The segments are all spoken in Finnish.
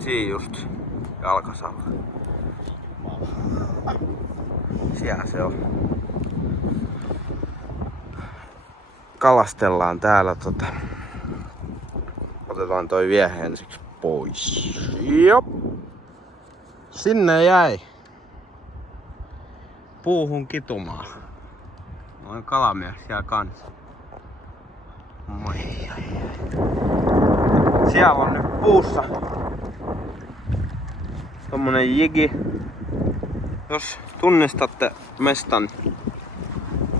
Siinä just jalkasalla. Siellä se on. Kalastellaan täällä Otetaan toi viehe ensiksi pois. Jop. Sinne jäi. Puuhun kitumaan. Noin kalamies siellä kanssa. Moi. Siellä on nyt puussa tommonen jigi. Jos tunnistatte mestan,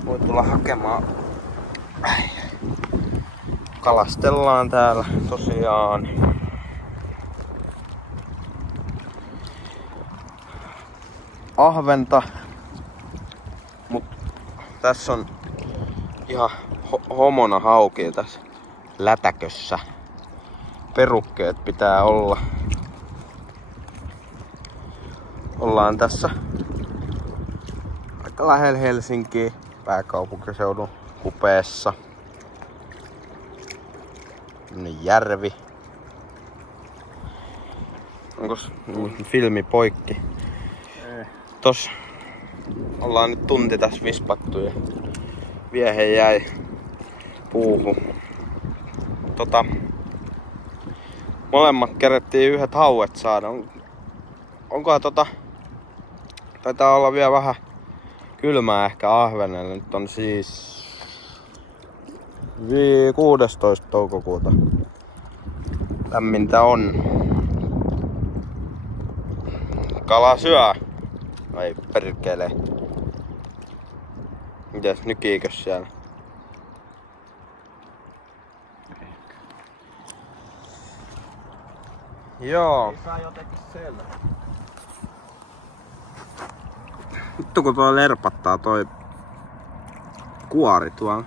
voi tulla hakemaan. Kalastellaan täällä tosiaan. Ahventa. Mut tässä on ihan homona haukia tässä lätäkössä. Perukkeet pitää olla. Ollaan tässä aika lähellä Helsinkiä, pääkaupunkiseudun kupeessa. Tämmönen järvi. Onkos filmi poikki? Tos ollaan nyt tunti tässä vispattu ja viehe jäi puuhun. Molemmat kerettiin yhdet hauet saada. Onkohan taitaa olla vielä vähän kylmää ehkä ahvenelle. Nyt on siis 16. toukokuuta. Lämmintä on. Kala syö. Ai perkele. Mites nykiikös siellä? Joo. Saa jotenkin selvä. Vittu kun tuo lerpattaa toi kuori tuolla.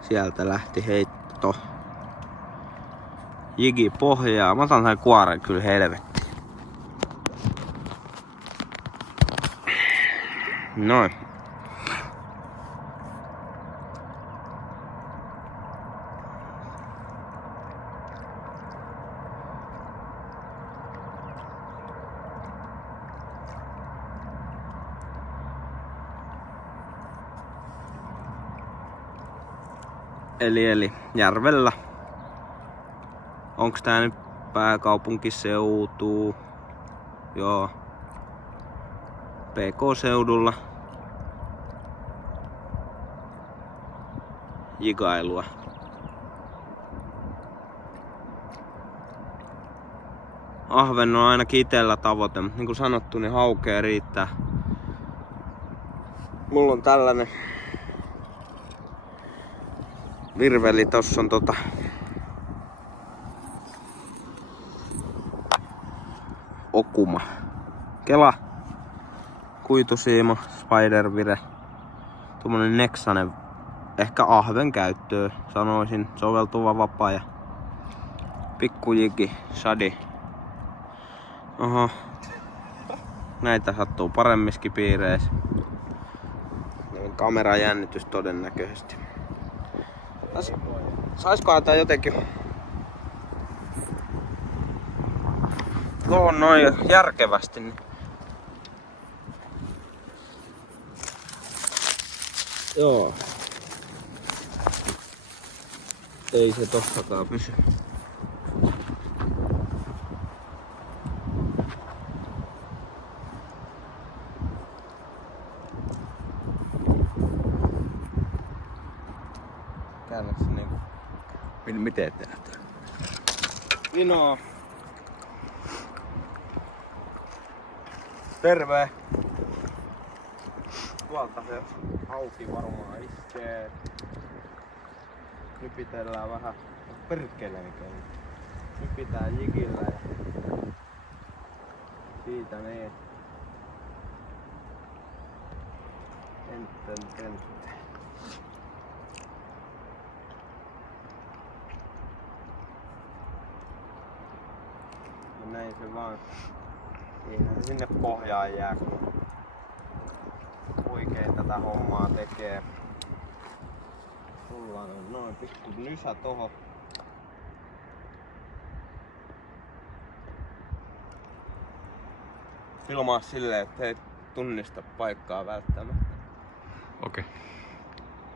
Sieltä lähti heitto. Jigi pohjaa. Mä otan sen kuoren kyllä helvetti. Noin. Eli järvellä. Onks tää nyt pääkaupunkiseutu? Joo. PK-seudulla. Jigailua. Ahven on ainakin itellä tavoite. Niin kuin sanottu, niin haukea riittää. Mulla on tällainen virveli, tossa on Okuma. Kela. Kuitusiima, spidervire. Tuommoinen Nexanen. Ehkä ahven käyttöön sanoisin. Soveltuva vapaa ja pikkujigi, shadi. Oho. Näitä sattuu paremmiskin piireissä. Kamerajännitys todennäköisesti. Saiskohan tää jotenkin noin järkevästi niin. Joo. Ei se tossakaan pysy. Käännät se niinku. Miten teet? Niin on. Terve! Tuolta se hauki varmaan iskee. Nypitellään vähän perkeleikään. Nypitään jigillä ja siitä niin. Tentten. Ja näin se vaan. Eihän se sinne pohjaan jää, kun oikein tätä hommaa tekee. Sulla on noin pikku nysä toho. filmaa silleen, että ei tunnista paikkaa välttämättä. Okei.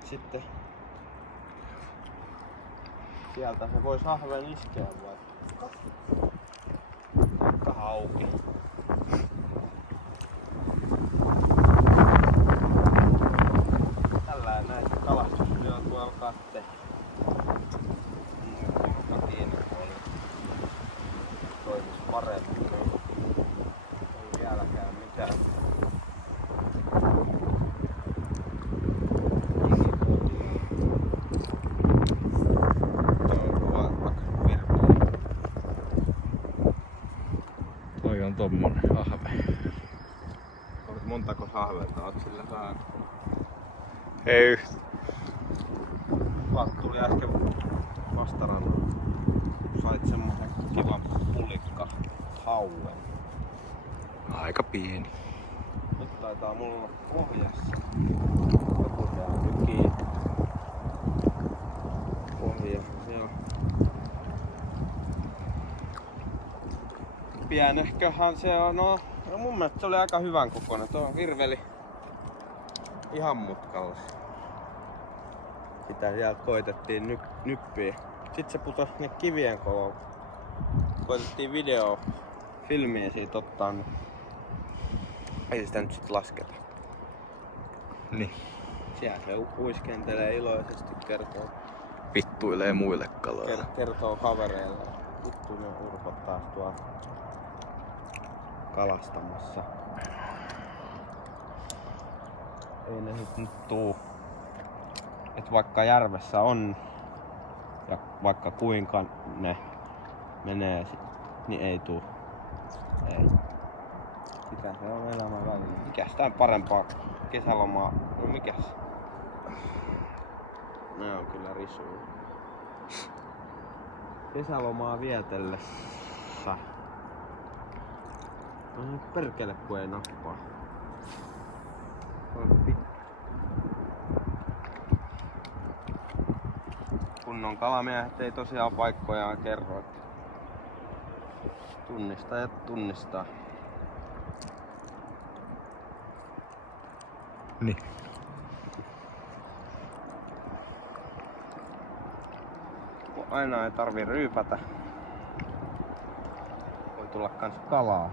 Sitten sieltä se voi ahven iskeä vaikka. Vaikka hauki. Tällä näitä kalastusvideot voi alkaa tehdä. Turka kiinni toimis paremmin. Ei vieläkään mitään. Toi on tommonen ahve. Montako ahventa oot sillä saanut? Ei. Tuli äsken vastarannalla. Sait semmosen kivan pulikka hauen. Aika pieni. Nyt taitaa mulla olla pohjassa. Joku tää nyt kiinni. Pohjassa se on. Pienehköhän se on. No mun mielestä se oli aika hyvän kokoinen. Tuo virveli ihan mutkalla. Sitä sieltä koitettiin nyppiä. Sitten se putosi sinne kivien koloon. Koitettiin filmiä siitä ottaa, niin ei sitä nyt sit lasketa. Niin. Siellä se uiskentelee iloisesti, kertoo. Vittuilee muille kaloille. Kertoo kavereille. Vittu ne urpot taas tuolla kalastamassa. Ei ne nyt tuu. Et vaikka järvessä on ja vaikka kuinka ne menee, niin ei tuu. Ei. Sitä se on elämä välillä. Mikäs tää on parempaa kesälomaa? No mikäs? Ne on kyllä risuja. Kesälomaa vietellessä. No perkele kun ei nappaa. Kunnon kalamiehet ei tosiaan paikkojaan kerro, että tunnistajat tunnistaa. Niin. Aina ei tarvii ryypätä. Voi tulla kans kalaa.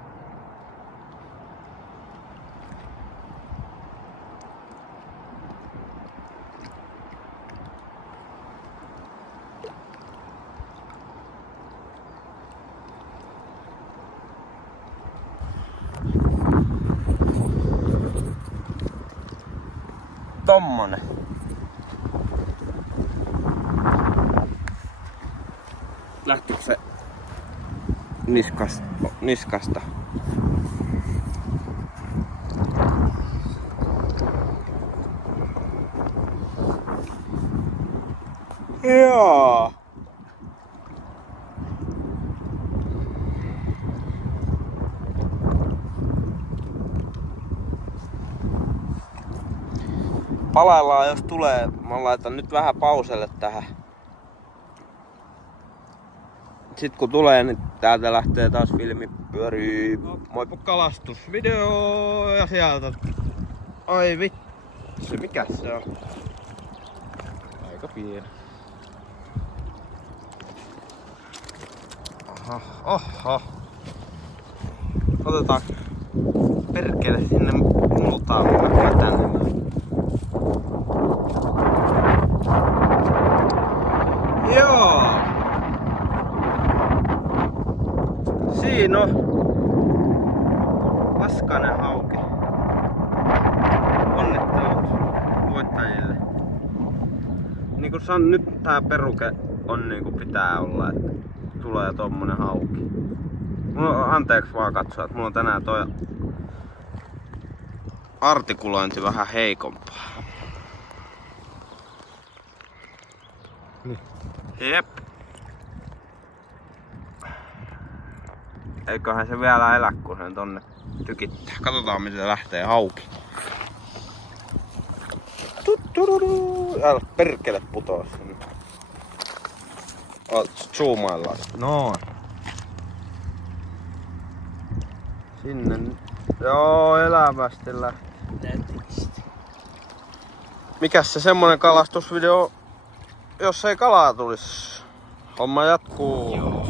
Tommonen. Lähtikö se niskasta? Joo. Palaillaan jos tulee. Mä laitan nyt vähän pauselle tähän. Sitten kun tulee, niin täältä lähtee taas filmi pyörii. Moipu kalastusvideo ja sieltä. Ai vitsi, mikä se on? Aika pieni. Oho. Otetaan perkele sinne multaan tänne. Joo. Siinä on paskanen hauki. Onnittelut voittajille. Niin kuin nyt tää peruke on niin kuin pitää olla, että tulee tommonen hauki. Anteeksi vaan katsoa, että mulla on tänään toi artikulointi vähän heikompaa. Niin. Jep. Eiköhän se vielä elä, kun sen tonne tykittää. Katsotaan miten se lähtee hauki. Älä perkele putoa sinne. Zoomaillaan. Noin. Sinne nyt. Joo, elävästi lähti. Mikäs se semmonen kalastusvideo, jos ei kalaa tulis? Homma jatkuu. Joo.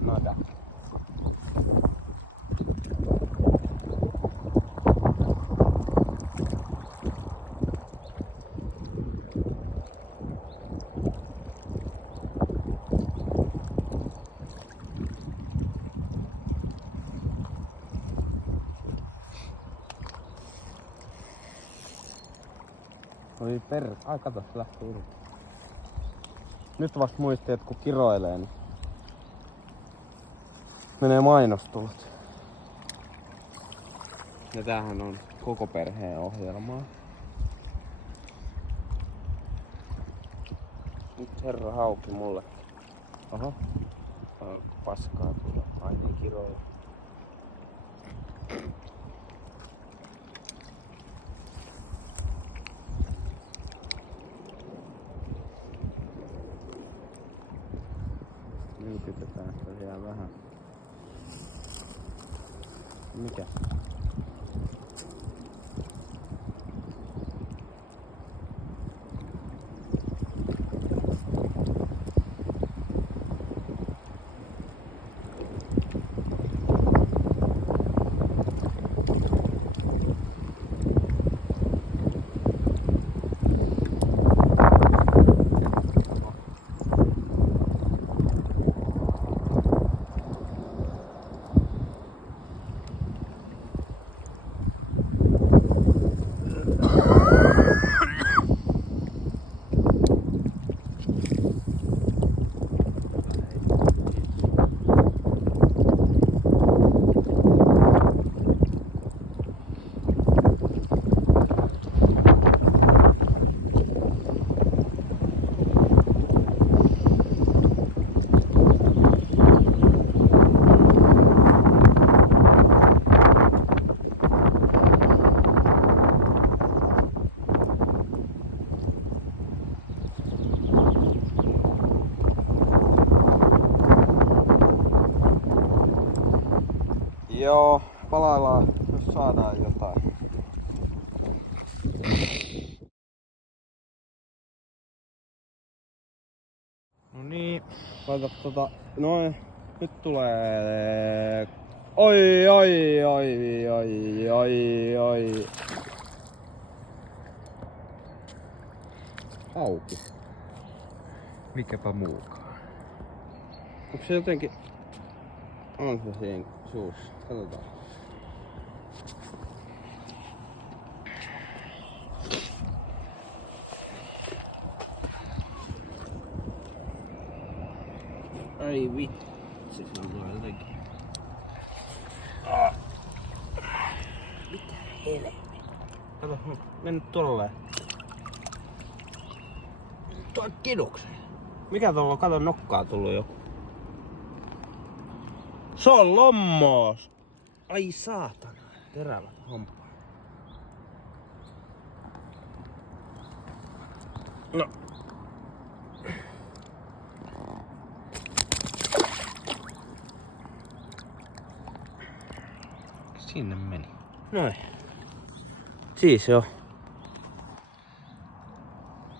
Nada. Oi ai kato, se lähti irti. Nyt vasta muistin, että kun kiroilee, niin menee mainostulot. Ja tämähän on koko perheen ohjelmaa. Nyt herra hauki mulle. Oho. Paskaa tulee. Ai niin kiroilla. Nylkytetään sitä vielä vähän. Mikä? Joo, palaillaan, jos saadaan jotain. No niin, laita noin. Nyt tulee... Oi. Hauki. Mikäpä muukaan. Onko se jotenkin... On se siinä suussa. Katsotaan. Ai vitsi, se on tuolla jotenkin. Mitä helvettiä? Kato, mennyt tolleen. Tuo on kidukseen. Mikä tuolla on? Kato, nokkaa tullut jo. Se on lommoos! Ai saatana, terävät hampaat. No. Sinne meni. Noin. Siis joo.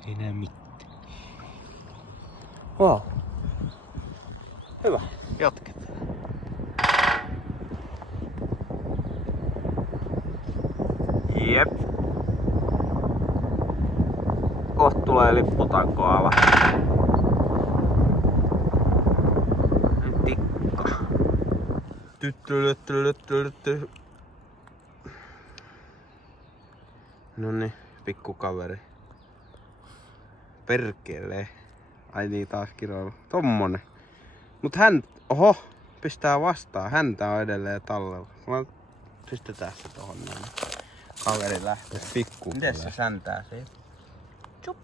Ei näe mitään. Wow. Hyvä. Jatketaan. Jep. Kohta tulee lipputanko ala. Tikka. Tyttylöttylöttylötty. Noniin, pikkukaveri. Perkele. Ai niin, taas kiroilu. Tommonen. Mut hän, oho, pistää vastaan. Häntä on edelleen tallella. Pistetään se tohon näin. Kaveri lähtee. Pikku. Miten se säntää siitä? Tjup.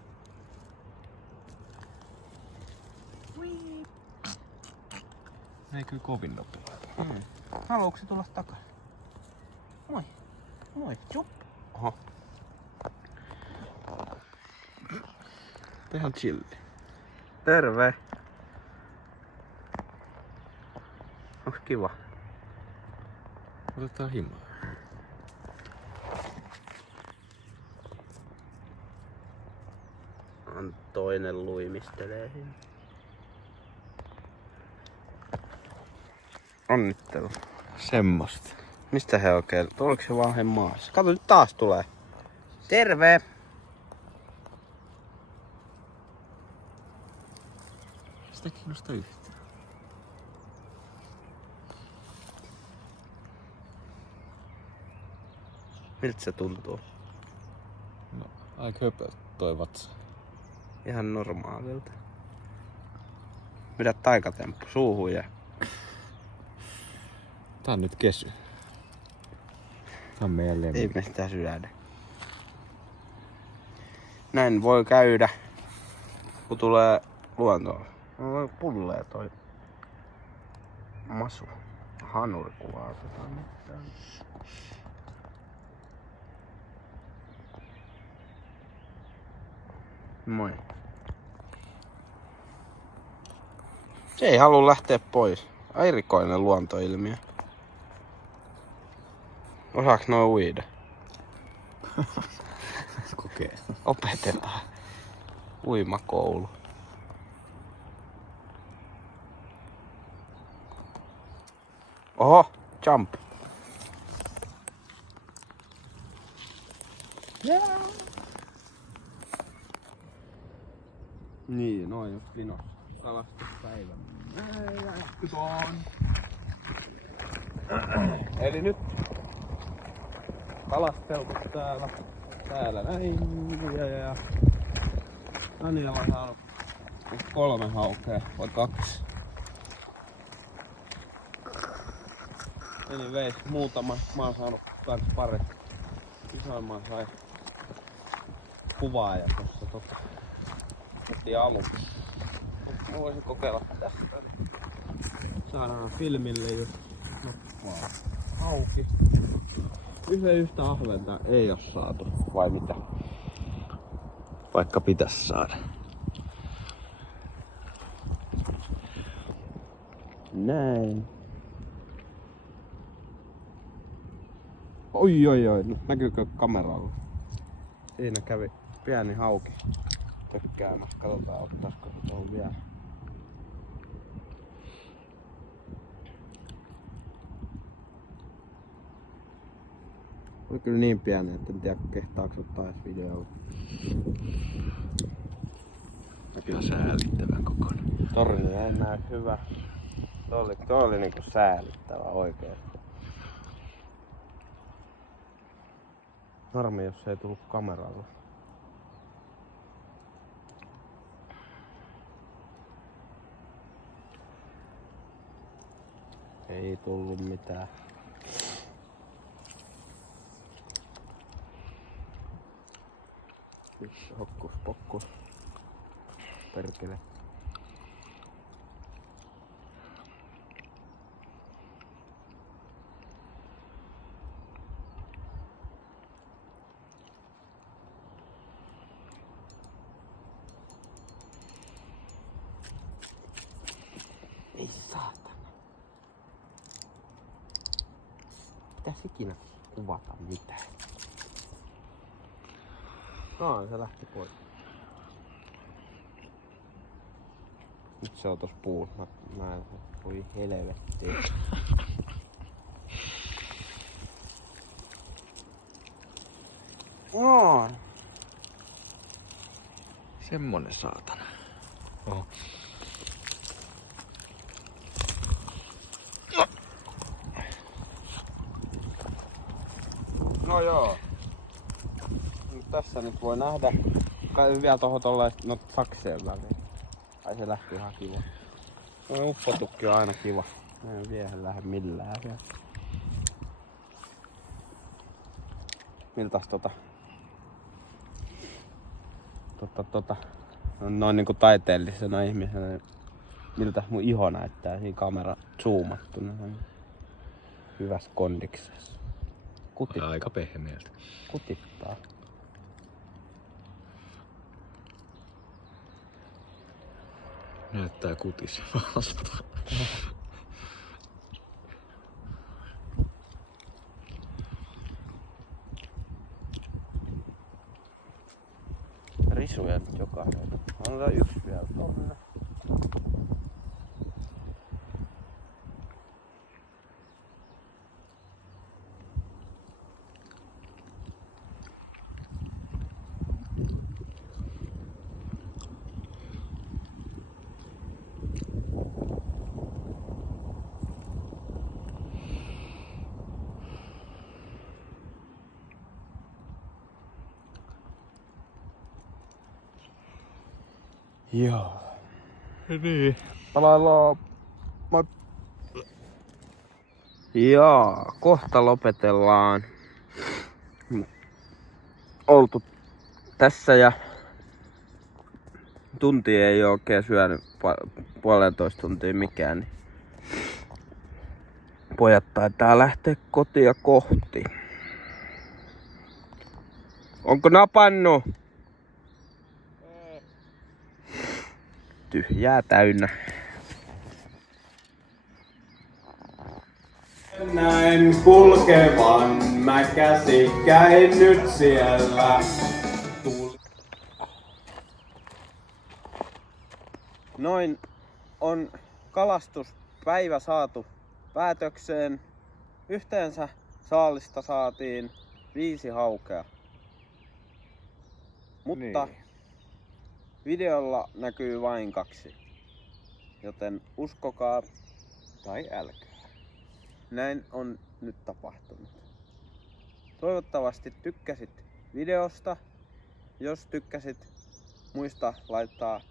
Ei kyllä kovin nopea. Haluatko se tulla takas? Moi. Moi. Tjup. Oho. Ihan chilli. Terve. Onks kiva? Otetaan himaa. On toinen luimistelee siinä. Onnittelu. Semmosta. Mistä he oikein? Oliko se vaan he maassa? Kato, nyt taas tulee. Terve! Sitä kiinnosta yhtään. Miltä se tuntuu? No, aika höpöltä toi vatsa. Ihan normaalilta. Pidä taikatemppu suuhun ja... Tää on nyt kesy. Tää on meidän lemmi. Ei me sitä syödä. Näin voi käydä, kun tulee luontoon. No, pullee toi masu. Hanurikuvaa otetaan nyt. Moi. Se ei halua lähteä pois. Erikoinen luontoilmiö. Osaaks noin uida? Kokee. Opetetaan. Uimakoulu. Oho, jump. Yeah. Niin, noin just vinossa. Kalastuspäivä. Eli nyt kalasteltu täällä näin ja Daniela on saanut 3 haukea vai 2. Anyways, muutama. Mä oon saanut kans pari. Isoimman sai kuvaaja tossa heti aluksi. Mä voisin kokeilla tästä. Saadaan filmille just auki. Yhtä ahventa ei oo saatu. Vai mitä? Vaikka pitäis saada. Näin. Oi. Näkyykö kameralla? Siinä kävi pieni hauki tökkäämässä. Katsotaan ottaisko se tuohon vielä. Oli kyllä niin pieni, että en tiedä kehtaako ottaa edes videolla. Kyllä säälittävän kokonaan. Torni ei näy hyvä. Toi oli niinku säälittävä oikeesti. Harmi jos se ei tullut kameralla. Ei tullut mitään. Hokkus pokkus. Perkele. Ei saatana. Pitäis ikinä kuvata mitään. No, se lähti pois. Nyt se on tos puun. Mä en voi helvettiä. Joo. Semmonen saatana. Oho. No joo. Nyt tässä nyt voi nähdä. Kai vielä tohon tolleen sakseen väliin. Ai se lähti ihan kiva. Uppotukki on aina kiva. Mä en vielä lähde millään siellä. Miltäs noin niinku taiteellisena ihmisenä, niin miltä mun iho näyttää siinä kamera zoomattuna. Hyvässä kondiksessa. Kutittaa. Aika pehmeältä. Kutittaa. Näyttää kutisevalta. Risuja nyt jokainen. On yksi vielä tonne. Joo. Niin. Palaillaan. Moi. Joo, kohta lopetellaan. Oltu tässä ja tunti ei oo oikein syönyt, 1,5 tuntia mikään. Niin pojat taitaa lähteä kotia kohti. Onko napannu? Tyhjää täynnä. Näin kulkevan mä käsikkäin nyt siellä. Noin on kalastuspäivä saatu päätökseen. Yhteensä saalista saatiin 5 haukea. Mutta Niin. videolla näkyy vain 2. Joten uskokaa, Tai älkää. näin on nyt tapahtunut. Toivottavasti tykkäsit videosta. Jos tykkäsit, muista laittaa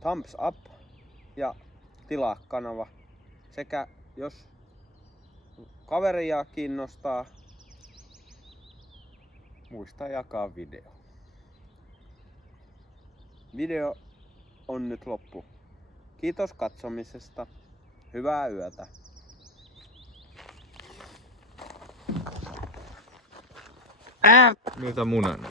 thumbs up ja tilaa kanava. Sekä jos kaveria kiinnostaa, Muista jakaa video. video on nyt loppu. Kiitos katsomisesta. Hyvää yötä. Miltä munan?